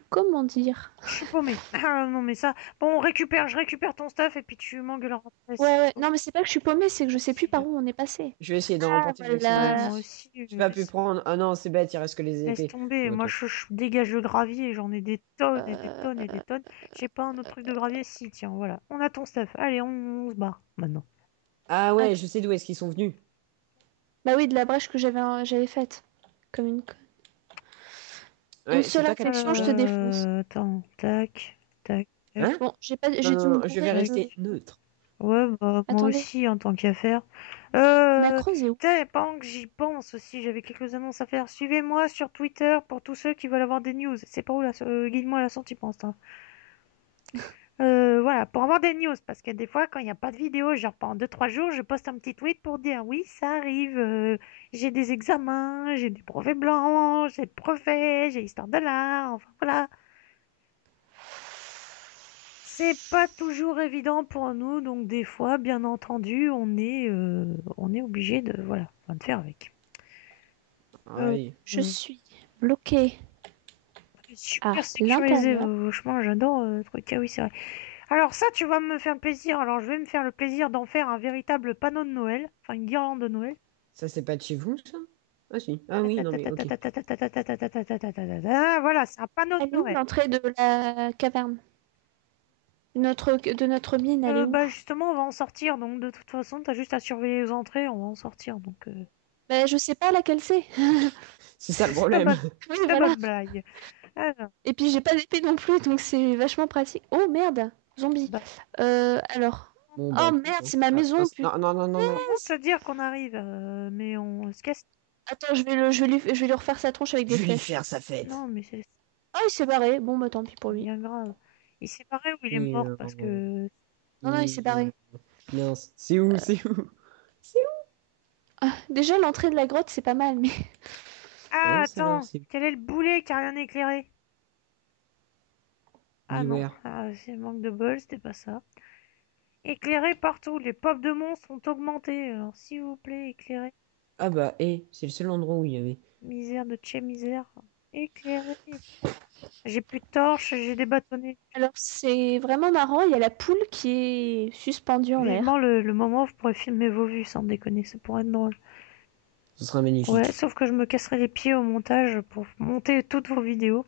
Comment dire? Je suis paumé. Ah non, mais ça. Bon, je récupère ton stuff et puis tu m'engueuleras après. Ouais, ouais. Non, mais c'est pas que je suis paumée, c'est que je sais plus Si, par où on est passé. Je vais essayer d'en Ah, remporter le maximum. ouais, voilà. moi aussi. J'ai pas pu prendre. Ah non, c'est bête, il reste que les Laisse épées. tomber. Moi, Retour. je dégage le gravier. J'en ai des tonnes et des tonnes et des Euh, tonnes. J'ai pas un autre truc de gravier. Si, tiens, voilà. On a ton stuff. Allez, on se barre maintenant. Ah att- ouais, je sais d'où est-ce qu'ils sont venus. Bah oui, de la brèche que j'avais faite. Comme une conne. Ouais, Une c'est seule toi qui as infection, je te défonce. Attends, tac, tac, tac. Hein? Bon, j'ai Non, dû me non, je vais gourrer. rester neutre. Ouais, bah, moi Attendez. aussi, en tant qu'à faire. Macrose est où? Putain, pendant que j'y pense aussi, j'avais quelques annonces à faire. Suivez-moi sur Twitter pour tous ceux qui veulent avoir des news. C'est pas où la, guide-moi la sortie pour l'instant. Voilà, pour avoir des news, parce que des fois, quand il n'y a pas de vidéo, genre pendant 2-3 jours, je poste un petit tweet pour dire oui, ça arrive, j'ai des examens, j'ai des brevets blancs, j'ai le brevet, j'ai histoire de l'art, enfin voilà. C'est pas toujours évident pour nous, donc des fois, bien entendu, on est obligé de, voilà, enfin, de faire avec. Aïe. Je suis bloquée à Super sécurisé, l'intérieur. franchement, j'adore le truc. Ah oui, c'est vrai. Alors ça, tu vas me faire plaisir. Alors je vais me faire le plaisir d'en faire un véritable panneau de Noël, enfin une guirlande de Noël. Ça, c'est pas de chez vous, ça? Ah, si. Ah oui, non, mais ok. Voilà, c'est un panneau de Elle est où Noël. l'entrée de la caverne? De notre mine, elle est où? Bah justement, on va en sortir. Donc de toute façon, t'as juste à surveiller les entrées. On va en sortir. Donc Bah, je sais pas laquelle c'est. C'est ça le c'est pas problème. bonne, Oui, c'est pas voilà. bonne blague. Alors, Et puis j'ai pas d'épée non plus, donc c'est vachement pratique. Oh merde, zombie. bah, Alors. Bon, bah, Oh écoute, merde, hein. c'est ma Ah, maison, mince. putain. Non, non, non, non, non. comment te dire qu'on arrive, mais on se casse. Attends, je vais lui refaire sa tronche avec des Je vais lui flèches. faire sa fête. Non, mais c'est Ah, il s'est barré. Bon, bah tant pis pour lui. bien grave. Il s'est barré ou il est Et, mort parce que Non, non, il s'est barré. mince. C'est où? C'est où? C'est où? Ah, déjà, l'entrée de la grotte, c'est pas mal, mais. ah, Mince alors, attends, c'est quel est le boulet qui a rien éclairé? Ah non, Beware. c'est manque de bol, c'était pas ça. Éclairez partout, les pop de monstres ont augmenté. Alors s'il vous plaît, éclairez. Ah bah, c'est le seul endroit où il y avait. Misère de chez misère. Éclairez. J'ai plus de torches, j'ai des bâtonnets. Alors, c'est vraiment marrant. Il y a la poule qui est suspendue en Vivement l'air. le moment où vous pourrez filmer vos vues, sans déconner, ça pourrait être drôle. Ce sera Ouais, magnifique. sauf que je me casserai les pieds au montage pour monter toutes vos vidéos.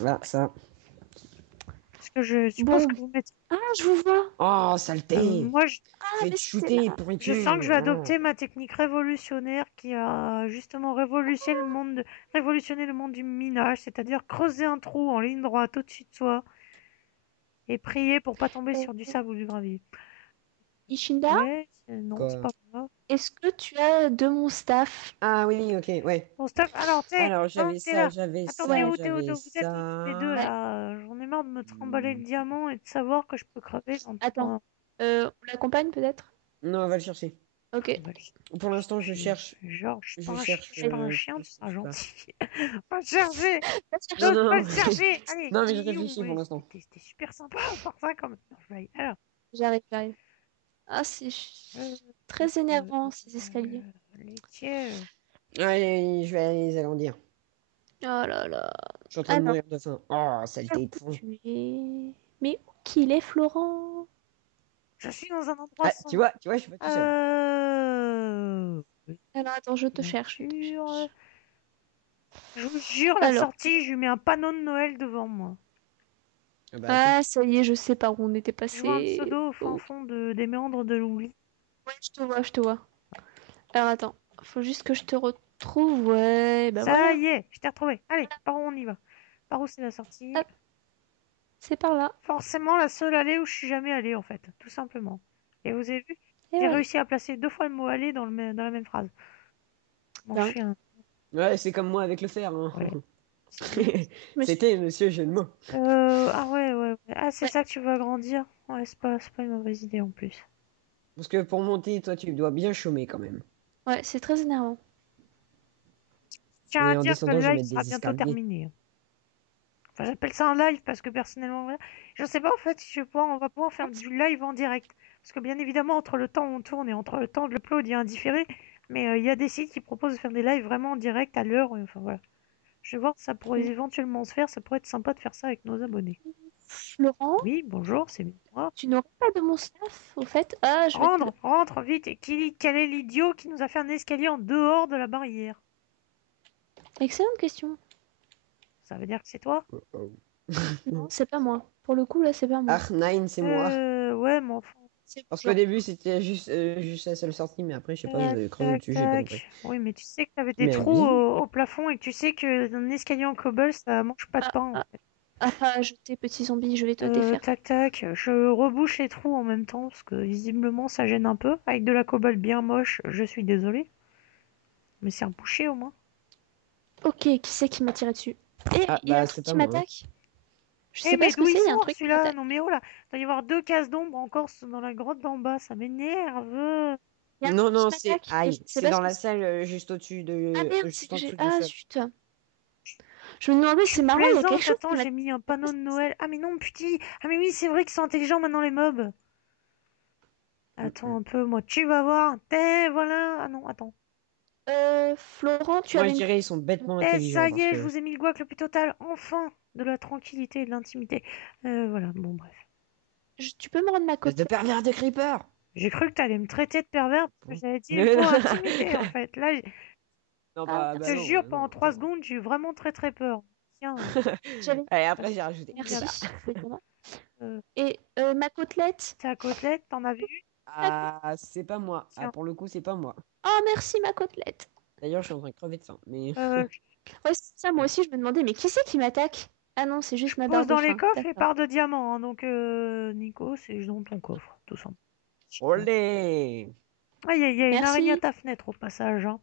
Là, ça. Parce que je suppose Bon. que vous mettez. Ah, je vous vois. Oh, saleté! Moi, Ah, Je vais mais te c'était shooter, là. je sens que je vais pourriture. Oh. adopter ma technique révolutionnaire qui a justement révolutionné le monde du minage, c'est-à-dire creuser un trou en ligne droite au-dessus de soi et prier pour pas tomber Euh, sur du sable ou du gravier. Ishinda, Ouais, non, c'est Quoi? pas grave. est-ce que tu as de mon staff? Ah oui, ok, ouais. Bon, stop. Alors, Alors, hein, j'avais t'es ça, là. j'avais Attends, Ouais. ça, t'es où, j'avais vous êtes où tous les deux Ouais. ça. là? J'en ai marre de me trimballer le Hmm. diamant et de savoir que je peux crever dans... Attends. On l'accompagne peut-être? Non, on va le chercher. Ok. Bah, Pour l'instant, je cherche. genre, je suis Je pas un chien, je cherche. suis pas un chien, tu seras gentil. Pas chercher! Va chercher. Non, N'ose non, pas non. le chercher! Allez, Non, mais je you, réfléchis pour ouais, l'instant. c'était super sympa à part ça quand même. Non, je vais y- Alors, J'arrive. Ah, c'est euh, très euh, énervant ces escaliers. laitier, Allez, je vais aller les agrandir. Oh là là. Je suis en train de Alors, mourir de faim. Oh, saleté de fond. tu es. Mais où qu'il est, Florent? je suis dans un endroit Ah, sans... tu vois, je suis pas tout seul. Alors, attends, je te Bien cherche. sûr. Je vous jure, la Alors, sortie, je lui mets un panneau de Noël devant moi. Ah bah, écoute. ah, ça y est, je sais par où on était Je vois un passé. pseudo au fin Oh, fond des méandres de l'oubli. ouais, je te vois. Alors, attends, faut juste que je te retrouve. Ouais, bah Ça voilà. y est, je t'ai retrouvé. Allez, par où on y va? Par où c'est la sortie? Hop, c'est par là. Forcément la seule allée où je suis jamais allée en fait, tout simplement. Et vous avez vu, Et j'ai voilà. réussi à placer 2 fois le mot aller dans la même phrase. Bon, je Ben, suis un... Ouais, c'est comme moi avec le fer, hein. Ouais. monsieur. C'était monsieur jeu de mots. Ah ouais. Ah, c'est Ouais, ça que tu veux agrandir? Ouais, c'est pas une mauvaise idée en plus. Parce que pour monter, toi, tu dois bien chômer quand même. ouais, c'est très énervant. Je tiens à Et en dire que descendant, le je vais live mettre sera des bientôt escaliers. terminé, hein. Enfin, j'appelle ça un live parce que personnellement, voilà, je sais pas en fait si on va pouvoir faire du live en direct. Parce que bien évidemment, entre le temps où on tourne et entre le temps de l'upload, il y a un différé. Mais il y a des sites qui proposent de faire des lives vraiment en direct à l'heure. Enfin voilà. Je vais voir si ça pourrait éventuellement se faire. Ça pourrait être sympa de faire ça avec nos abonnés. Florent, Oui, bonjour, c'est moi. tu n'aurais pas de mon staff, au fait? Ah, je vais te le. Rentre vite. Et quel est l'idiot qui nous a fait un escalier en dehors de la barrière? Excellente question. Ça veut dire que c'est toi? Oh, oh. Non, c'est pas moi. Pour le coup, là, c'est pas moi. Ah, Nine, c'est moi. Ouais, mais enfin. C'est Parce bon. qu'au début, c'était juste la seule sortie, mais après, je sais pas, ils avaient creusé Tac, dessus, j'ai pas compris. tac. Oui, mais tu sais que t'avais des Mais trous bisous. au plafond et que tu sais que un escalier en cobble, ça mange pas de Ah, pain, en ah, fait. je t'ai petit zombie, je vais te défaire. Tac, tac. Je rebouche les trous en même temps parce que visiblement ça gêne un peu. Avec de la cobble bien moche, je suis désolée. Mais c'est rebouché au moins. Ok, qui c'est qui m'a tiré dessus? Et Ah, il y a un bah, truc c'est qui pas moi. Hein. m'attaque. Je Eh, sais pas mais ce que d'où il c'est, il y a un sort truc qui celui-là? m'attaque. Non, mais oh là, il doit y avoir 2 cases d'ombre encore dans la grotte d'en bas. Ça m'énerve. Il y a un Non, truc qui non, c'est. m'attaque et je Aïe, sais c'est pas ce dans que la c'est. salle juste au-dessus Ah de. merde, c'est Juste que en j'ai. dessous du Ah sol. zut. Je me demandais, Tu c'est marrant, il y a quelque plaisantes, chose attends, qui j'ai m'attaque. mis un Je sais pas panneau ce de que c'est. Noël. Ah mais non, putain. Ah mais oui, c'est vrai qu'ils sont intelligents maintenant les mobs. Mm, Attends mm. un peu, moi, tu vas voir. Voilà. Ah non, attends. Florent, tu Moi, avais je une dirais ils sont bêtement Ça intelligents y parce est, je que. vous ai mis le guac le plus total. Enfin, de la tranquillité et de l'intimité. Voilà, bon bref. Tu peux me rendre ma Espèce de côtelette? pervers de creeper! J'ai cru que t'allais me traiter de pervers parce que Bon. j'avais dit le mot intimité en fait. Là, Non, Ah, bah, je bah te merci. jure, non, pendant non, 3 attends. secondes, j'ai eu vraiment très très peur. Tiens, J'avais. Allez, après, j'ai rajouté. voilà. Merci, c'est étonnant. Euh, Et ma côtelette? Ta côtelette, t'en as vu? Ma côte- Ah, c'est pas moi. Ah, Tiens. pour le coup, c'est pas moi. Oh, merci, ma côtelette. D'ailleurs, je suis en train de crever de faim. Mais. Euh, Ouais, c'est ça, moi aussi, je me demandais, mais qui c'est qui m'attaque? Ah non, c'est juste ma barre Pose de dans les faim. coffres les D'accord. parts de diamants. Hein, donc, Nico, c'est dans ton coffre, tout simplement. Olé! Ah, il y a une araignée à Merci. ta fenêtre au passage. Hein.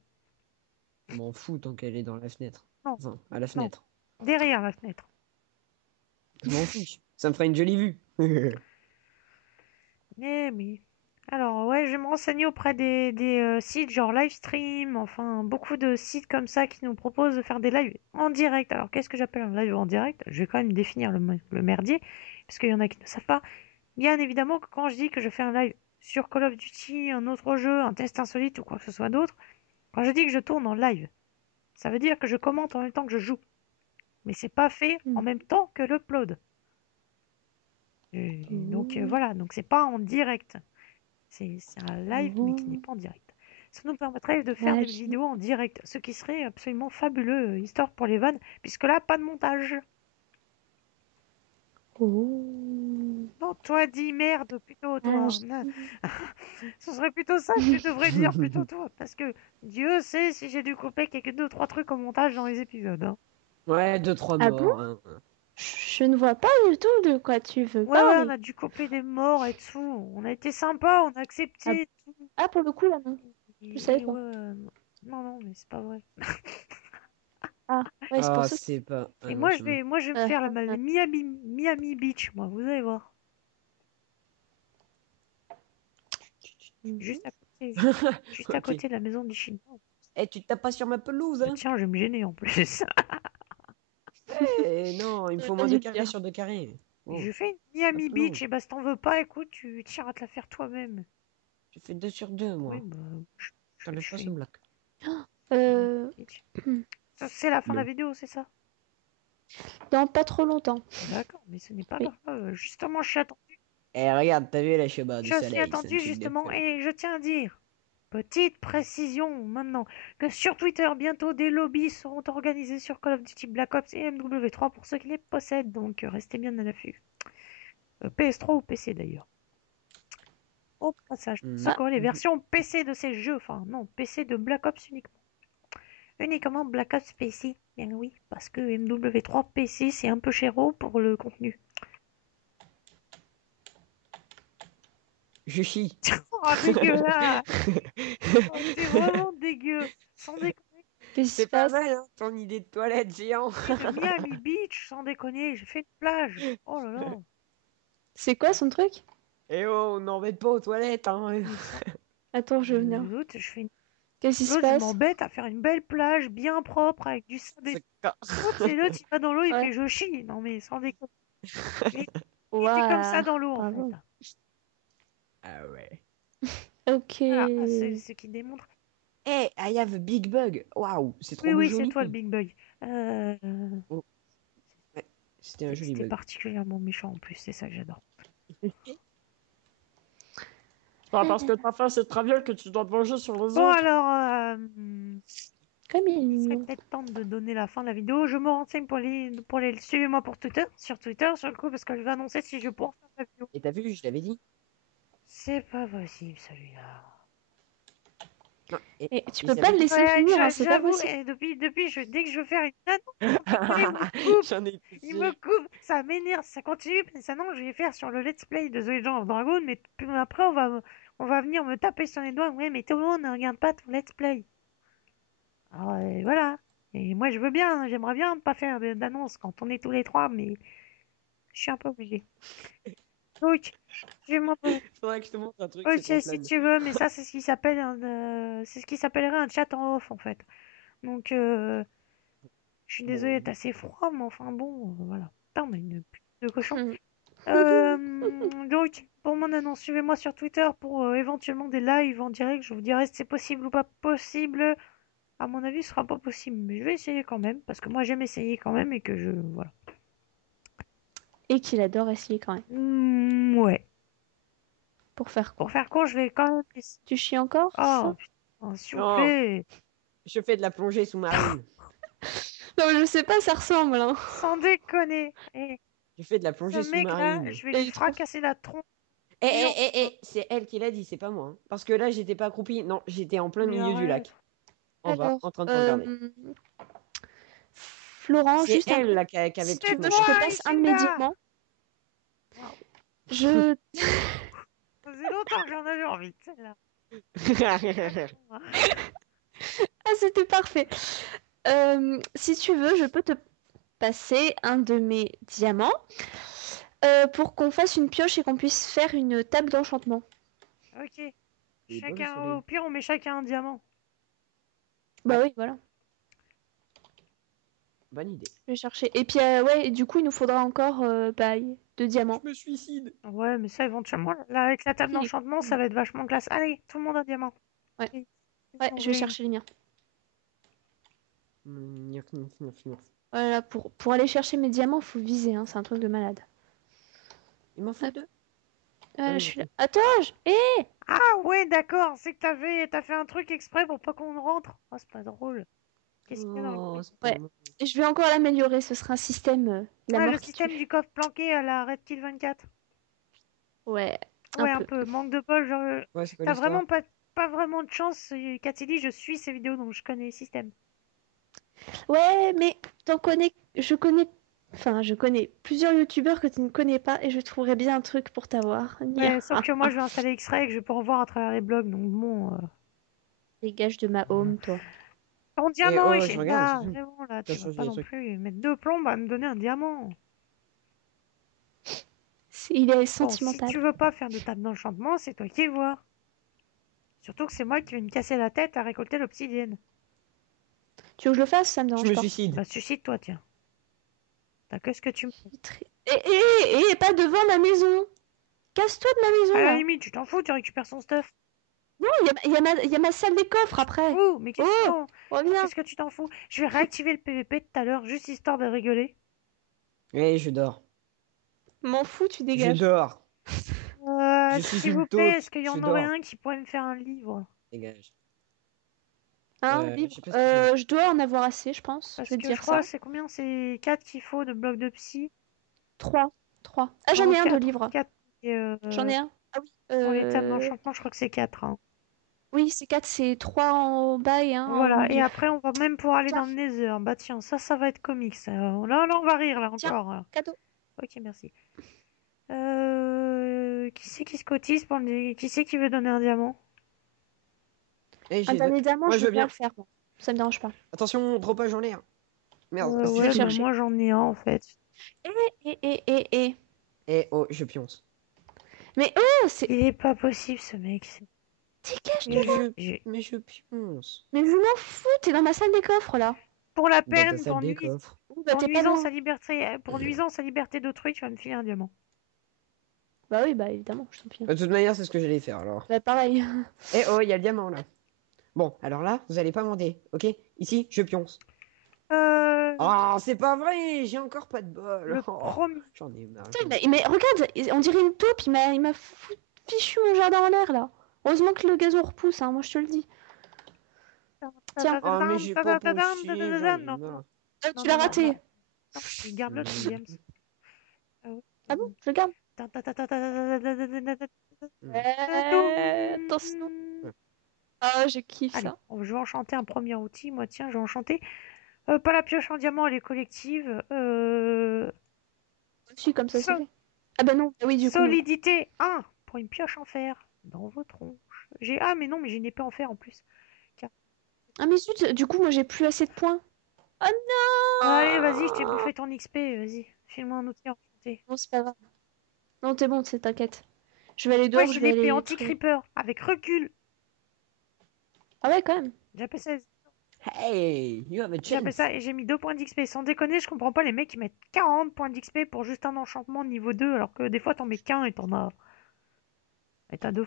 Je m'en fous tant qu'elle est dans la fenêtre. Non, Enfin, à la non, fenêtre. derrière la fenêtre. Je m'en fiche. Ça me fera une jolie vue. Eh oui. Alors, ouais, je vais me renseigner auprès des sites genre Livestream, enfin, beaucoup de sites comme ça qui nous proposent de faire des lives en direct. Alors, qu'est-ce que j'appelle un live en direct? Je vais quand même définir le merdier, parce qu'il y en a qui ne savent pas. Bien évidemment que quand je dis que je fais un live sur Call of Duty, un autre jeu, un test insolite ou quoi que ce soit d'autre, quand je dis que je tourne en live, ça veut dire que je commente en même temps que je joue. Mais c'est pas fait en même temps que l'upload. Donc voilà, donc c'est pas en direct. C'est un live, mais qui n'est pas en direct. Ça nous permettrait de faire des Magie. vidéos en direct, ce qui serait absolument fabuleux, histoire pour les vannes, puisque là, pas de montage. Oh. Non, toi, dis merde plutôt, toi. Magie. Ce serait plutôt ça que tu devrais dire plutôt, toi. Parce que Dieu sait si j'ai dû couper quelques 2, 3 trucs au montage dans les épisodes. Hein. Ouais, deux, trois Ah bon? morts. Hein. Je ne vois pas du tout de quoi tu veux Ouais, ouais, on parler. a dû couper des morts et tout. On a été sympa, on a Ah, accepté. Tout. ah, pour le coup, là, non. Je savais Et pas. ouais, non, non, mais c'est pas vrai. Ah, ouais, c'est pour Ah, ça. c'est pas. Ah Et non, c'est bon. moi, je vais me Euh, faire le Miami Beach, moi, vous allez voir. mhm. Juste à côté, juste à Ok. côté de la maison du Chinois. Eh, tu te tapes pas sur ma pelouse, hein? Tiens, je vais me gêner en plus. Eh, non, il me J'aurais faut pas moins de dû le carrés dire. sur 2 carrés. Oh, Je fais une un Miami peu Beach, long. et bah si t'en veux pas, écoute, tu tiens à te la faire toi-même. J'ai fait 2 sur 2, Oui, moi. bah, je T'enlèves pas fais ce une bloc. Miami Euh, Beach. C'est la fin de la Le. vidéo, c'est ça? dans pas trop longtemps. D'accord, mais ce n'est pas Oui. grave. Justement, Eh, regarde, t'as vu la chemin du je suis soleil, c'est un attendu truc de justement, feu. et je tiens à dire, petite précision maintenant, que sur Twitter, bientôt des lobbies seront organisés sur Call of Duty Black Ops et MW3 pour ceux qui les possèdent, donc restez bien à l'affût. PS3 ou PC d'ailleurs. Au passage, ceux Ah, qui ont les Mhm. versions PC de ces jeux, enfin non, PC de Black Ops uniquement. Uniquement Black Ops PC, bien oui, parce que MW3 PC c'est un peu chéro pour le contenu. Je chie. Oh dégueulasse! Oh, c'est vraiment dégueu! Sans déconner, qu'est-ce qui se C'est pas passe? mal, hein, ton idée de toilette géant. une Miami Beach, sans déconner, j'ai fait une plage. Oh là là! C'est quoi son truc? Eh oh, on n'embête pas aux toilettes, hein. Attends, je vais venir. L'autre, je fais une... Qu'est-ce qui se L'autre, je passe? m'embête à faire une belle plage bien propre avec du sable. C'est quand- L'autre, c'est l'autre, il va dans l'eau, il Ouais. fait je chie. Non mais sans déconner. Mais il était comme ça Waouh. dans l'eau en fait. Bravo. Ah ouais. Ok. Voilà, c'est ce qui démontre. Eh, I have a big bug. Waouh, c'est Oui, trop oui, c'est joli. toi le Big Bug. Euh... Oh, ouais, c'était un joli C'était bug. particulièrement méchant en plus, c'est ça que j'adore. Pas parce que t'as fait cette traviole que tu dois te venger sur les Bon autres. alors, Comme il est il serait mignon. peut-être temps de donner la fin de la vidéo. Je me renseigne pour les suivez-moi pour Twitter, sur Twitter, sur le coup, parce que je vais annoncer si je pourrais faire la vidéo. Et t'as vu, je l'avais dit. C'est pas possible celui-là. Non, Et tu et peux ça pas va- le laisser finir, hein, c'est pas J'avoue, possible. et dès que je veux faire une annonce, il me coupe. J'en ai Il me pitié. coupe, ça m'énerve, ça continue. Ça non, je vais faire sur le let's play de The Legend of Dragon, mais après on va venir me taper sur les doigts. Ouais, mais tout le monde ne regarde pas ton let's play. Alors voilà. Et moi je veux bien, hein, j'aimerais bien ne pas faire d'annonce quand on est tous les trois, mais je suis un peu obligée. Donc, je vais m'en Faudrait que je te montre un truc, ok, c'est trop si fun. tu veux, mais ça c'est ce qui s'appelle c'est ce qui s'appellerait un chat en off en fait. Donc je suis désolée d'être Bon, assez froid, mais enfin bon, voilà. Putain, on a une pute de cochon. Hmm. Donc, pour mon annonce, suivez-moi sur Twitter pour éventuellement des lives en direct. Je vous dirai si c'est possible ou pas possible. À mon avis, ce sera pas possible, mais je vais essayer quand même, parce que moi j'aime essayer quand même et que je. Voilà. Et qu'il adore essayer quand même. Ouais. Pour faire Pour quoi? faire court, je vais quand même essayer. Tu chies encore, c'est Oh, ça? putain, s'il vous non, plaît. je fais de la plongée sous-marine. Non, mais je sais pas, ça ressemble, hein. Sans déconner. Et Je fais de la ce plongée mec-là, sous-marine. je vais Il lui est trop... fracasser la tronche. C'est elle qui l'a dit, c'est pas moi, hein. Parce que là, j'étais pas accroupi. Non, j'étais en plein Mais milieu du arrête. lac. En bas, Alors, en train de te regarder. Florent, C'est juste un elle truc. là qui avait Si le tu truc C'est veux, toi, je te machin. passe un de mes Lucinda. diamants. Waouh. Je... Ça faisait longtemps que j'en avais envie, celle-là. Ah, c'était parfait. Si tu veux, je peux te passer un de mes diamants pour qu'on fasse une pioche et qu'on puisse faire une table d'enchantement. Ok. Il est beau le soleil. Au pire, on met chacun un diamant. Bah Ouais. oui, voilà. Bonne idée. Je vais chercher. Et puis, ouais, et du coup, il nous faudra encore deux diamants. Je me suicide. Ouais, mais ça, éventuellement, là, avec la table Philippe. d'enchantement, ça va être vachement classe. Allez, tout le monde un diamant. Ouais. Et- Ouais, je vais chercher les miens. Voilà, pour aller chercher mes diamants, faut viser, hein, c'est un truc de malade. Il m'en faut Hop. deux. Je oui, suis là. ok. Attends, Ah ouais, d'accord. C'est que t'as fait un truc exprès pour pas qu'on rentre. Oh, c'est pas drôle. Qu'est-ce qu'il y a dans le Oh, truc? c'est pas Ouais, moi. je vais encore l'améliorer, ce sera un système, la Ah, le mort qui système tue. du coffre planqué à la Red Kill 24. Ouais, un Ouais, un peu. peu. Manque de bol. Genre, Ouais, c'est quoi t'as l'histoire? vraiment pas vraiment de chance. Cassidy, je suis ses vidéos, donc je connais le système. Ouais, mais je connais plusieurs youtubeurs que tu ne connais pas et je trouverais bien un truc pour t'avoir. Ouais, sauf que moi, je vais installer X-Ray et que je vais pouvoir voir à travers les blogs. Donc bon. Dégage de ma home, toi. Ton Et diamant, oh, je regarde, Ishinda. C'est bon, là, ça tu vas change pas des non trucs. plus mettre deux plombes à me donner un diamant. Il est Bon, si sentimental. tu veux pas faire de table d'enchantement, c'est toi qui vois. Surtout que c'est moi qui vais me casser la tête à récolter l'obsidienne. Tu veux que je le fasse? Ça me Je dérange me pas. suicide. Bah, suicide-toi, tiens. T'as que ce que tu me. Pas devant ma maison! Casse-toi de ma À maison, la là! limite, tu t'en fous, tu récupères son stuff. Non, il y a ma salle des coffres après! Oh, mais Oh! Reviens! qu'est-ce que tu t'en fous? Je vais réactiver le PVP tout à l'heure, juste histoire de rigoler. Et je dors. M'en fous, tu Je dégages. dors. Je suis S'il une vous plaît, taupe. est-ce qu'il y Je en aurait dors. un qui pourrait me faire un livre? Dégage. Un Je livre. sais pas ce que tu veux. Je dois en avoir assez, je pense. Je Parce vais te que je dire crois, ça. c'est combien? C'est 4 qu'il faut de blocs de psy. 3. 3. Ah, j'en Non, ai un de 4. livre. 4. Et J'en ai un. Ah oui. pour les tables d'enchantement, je crois que c'est 4. Oui, c'est 4, c'est 3 en bas et un au Voilà, et milieu. après, on va même pouvoir aller Tiens, dans le Nether. Bah tiens, ça va être comique, ça. Là, on va rire, là, tiens, encore. cadeau. Ok, merci. Qui c'est qui se cotise pour Qui c'est qui veut donner un diamant? Eh, Un j'ai deux. dernier diamant, Moi, je je veux veux bien bien. le faire, moi. Ça me dérange pas. Attention, dropage en l'air. Merde. Je vais Ouais, bah chercher. moi, j'en ai un, en fait. Et. Eh, oh, je pionce. Mais oh, c'est. Il est pas possible, ce mec. Dégage Et de là! Mais je pionce. Mais je m'en fous, t'es dans ma salle des coffres là. Pour la Dans ta peine, salle des coffres. Oh, bah t'es pas loin. pour nuisance à liberté d'autrui, tu vas me filer un diamant. Bah oui, bah évidemment, je t'en prie. De toute manière, c'est ce que j'allais faire alors. Bah pareil. Eh, oh, il y a le diamant là. Bon, alors là, vous allez pas mentir, ok? Ici, je pionce. Euh, Oh, c'est pas vrai, j'ai encore pas de bol. le Oh, premier. j'en ai marre. Putain, mais regarde, on dirait une taupe, il m'a fichu mon jardin en l'air là. Heureusement que le gazon repousse, hein, moi je te le dis. Tiens, Oh, mais j'ai pas possible, j'en ai Non, marre. non, tu l'as non, non, raté. non. Non, garde-le, ton James. Ah bon, je le garde. Attention. Ah, je kiffe Allez, ça. je vais enchanter un premier outil. Moi, tiens, je vais enchanter. Pas la pioche en diamant, elle est collective. Si, comme ça, c'est So- fait. Ah bah non, ah oui, du coup, non. Solidité 1 pour une pioche en fer dans vos tronches. Ah, mais non, mais j'ai une épée en fer en plus. Tiens. Ah mais zut, du coup, moi, j'ai plus assez de points. Oh Allez, vas-y, je t'ai non! bouffé ton XP. Vas-y, file-moi un outil enchanté. Non, c'est pas grave. Non, t'es bon, t'inquiète. Je vais aller Moi, dehors, j'ai je vais l'épée aller... anti-creeper avec recul. Ah ouais, quand même. J'appelle ça, Hey, you have a j'appelle chance. ça et j'ai mis 2 points d'XP. Sans déconner, je comprends pas les mecs qui mettent 40 points d'XP pour juste un enchantement niveau 2 alors que des fois t'en mets qu'un et t'en as. Et t'as deux.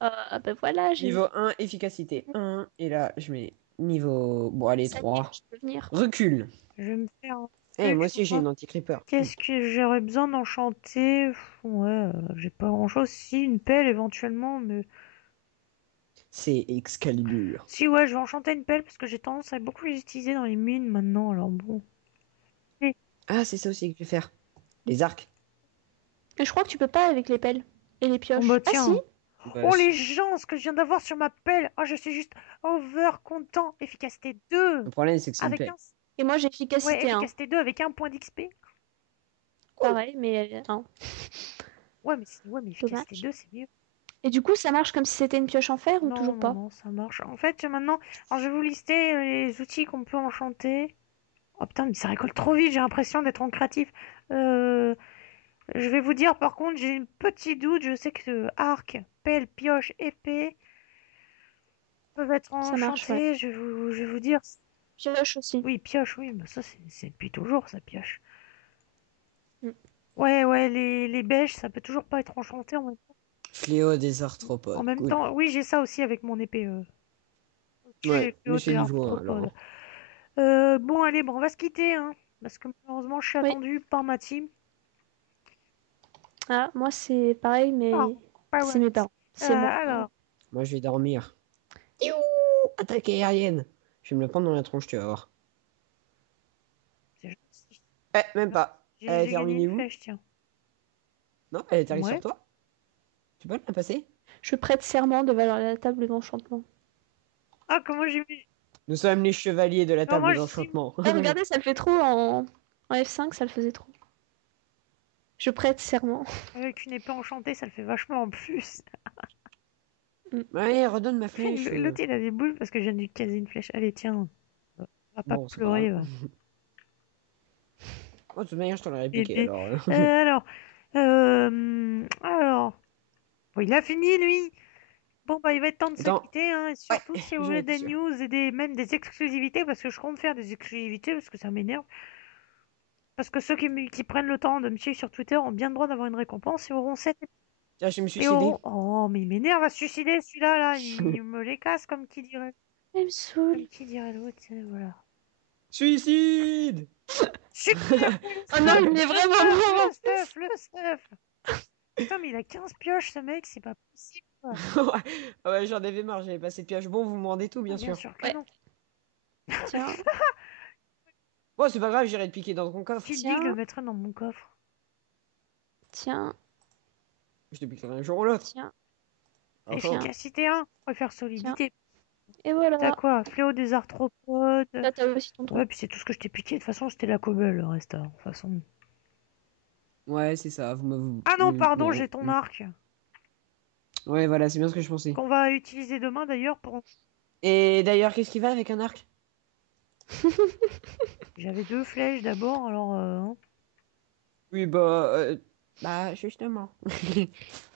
Ah bah voilà, j'ai... Niveau 1, efficacité 1. Et là, je mets niveau... Bon, allez, Ça y est, 3. je peux venir. Recul. Je vais me faire un Eh, moi truc, aussi, j'ai moi. une anti-creeper. Qu'est-ce que j'aurais besoin d'enchanter? Ouais, j'ai pas grand-chose. Si, une pelle éventuellement, mais... C'est Excalibur. Si, ouais, je vais enchanter une pelle parce que j'ai tendance à beaucoup les utiliser dans les mines maintenant, alors bon. Et- Ah, c'est ça aussi que je vais faire. Les arcs. Et je crois que tu peux pas avec les pelles et les Bon bah pioches. Ah si! tiens. Bah, Oh les si. gens, ce que je viens d'avoir sur ma pelle! Oh, je suis juste over content. Efficacité 2 Le problème, c'est que c'est une avec plaie. un... Et moi, j'ai Ouais, efficacité 1. efficacité 2 avec un point d'XP. Cool. Pareil, mais 1. Ouais, mais efficacité Dommage. 2 c'est mieux. Et du coup, ça marche comme si c'était une pioche en fer ou Non, toujours non, pas? non, ça marche. En fait, maintenant, alors je vais vous lister les outils qu'on peut enchanter. Oh putain, mais ça récolte trop vite, j'ai l'impression d'être en créatif. Euh, je vais vous dire, par contre, j'ai un petit doute. Je sais que arc, pelle, pioche, épée peuvent être Ça marche, ouais. enchantés. Je vais vous dire. Pioche aussi. Oui, pioche, oui, bah ça, c'est depuis toujours, ça, pioche. Mm. Ouais, les bêches, ça peut toujours pas être enchanté en même temps. Fléau des En arthropodes. même Cool. temps, oui, j'ai ça aussi avec mon épée. Tuer Ouais, les mais fléaux c'est des niveau 1, arthropodes. alors. Bon, allez, bon, on va se quitter, hein, parce que malheureusement, je suis Oui. attendue par ma team. Ah, moi, c'est pareil, Ah, mais pas c'est ouais. mes parents. C'est moi. Alors, Moi, je vais dormir. Iou, attaque aérienne. Je vais me le prendre dans la tronche, tu vas voir. c'est gentil. Eh, même pas. Elle J'ai est gagné une terminée où? flèche, tiens. Non, elle est arrivée sur Ouais. toi? Tu peux me la passer? Je prête serment de valoir la table d'enchantement. Ah, comment j'ai mis... Nous sommes les chevaliers de la Comment table je suis d'enchantement. Ah, regardez, ça le fait trop en F5, ça le faisait trop. Je prête serment. avec une épée enchantée, ça le fait vachement en plus. Ouais, redonne ma flèche. L'autre, il a des boules parce que je viens de lui caser une flèche. Allez, tiens, on va pas Bon, c'est pas pleurer. grave. Oh, de toute manière, je t'en l'aurais piqué, Aider. alors. Alors, bon, il a fini, lui. Bon, bah, il va être temps de se Attends. quitter, hein, et Ouais, surtout si vous j'en voulez étais des sûr. news et même des exclusivités, parce que je compte faire des exclusivités, parce que ça m'énerve. Parce que ceux qui prennent le temps de me suivre sur Twitter ont bien le droit d'avoir une récompense et auront 7 Tiens, je vais me et suicider. auront... Oh, mais il m'énerve à se suicider, celui-là, là. Il me les casse, comme qui dirait. Elle me saoule. Comme qui dirait l'autre, voilà. Suicide! Super, Oh non, il est vraiment mort en plus. le stuff. Putain, mais il a 15 pioches, ce mec, c'est pas possible, quoi. Ouais, ouais, j'en avais marre, j'avais passé de pioche. Bon, vous me rendez tout, bien Bien sûr. sûr que Ouais. non. Tiens, Bon, c'est pas grave, j'irai te piquer dans ton coffre. Qui dit que je le tiens, mettrais dans mon coffre? tiens, Je te piquerai un jour ou l'autre. tiens, Oh, oh. tiens, Efficacité 1, on préfère tiens. solidité. Et T'as voilà. quoi? Fléau des arthropodes. Là, t'as aussi ton Ouais, truc. puis c'est tout ce que je t'ai piqué. De toute façon, c'était la cobble, le reste, hein, de toute façon. Ouais, c'est ça. Ah non, pardon, bon. j'ai ton arc. Ouais, voilà, c'est bien ce que je pensais. Qu'on va utiliser demain, d'ailleurs, pour... Et d'ailleurs, qu'est-ce qui va avec un arc? J'avais 2 flèches, d'abord, alors... hein. Oui, bah, justement.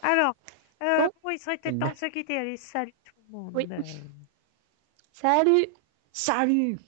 Alors, Bon, bon, il serait peut-être temps de se quitter. Allez, salut tout le oui. monde. Salut! Salut!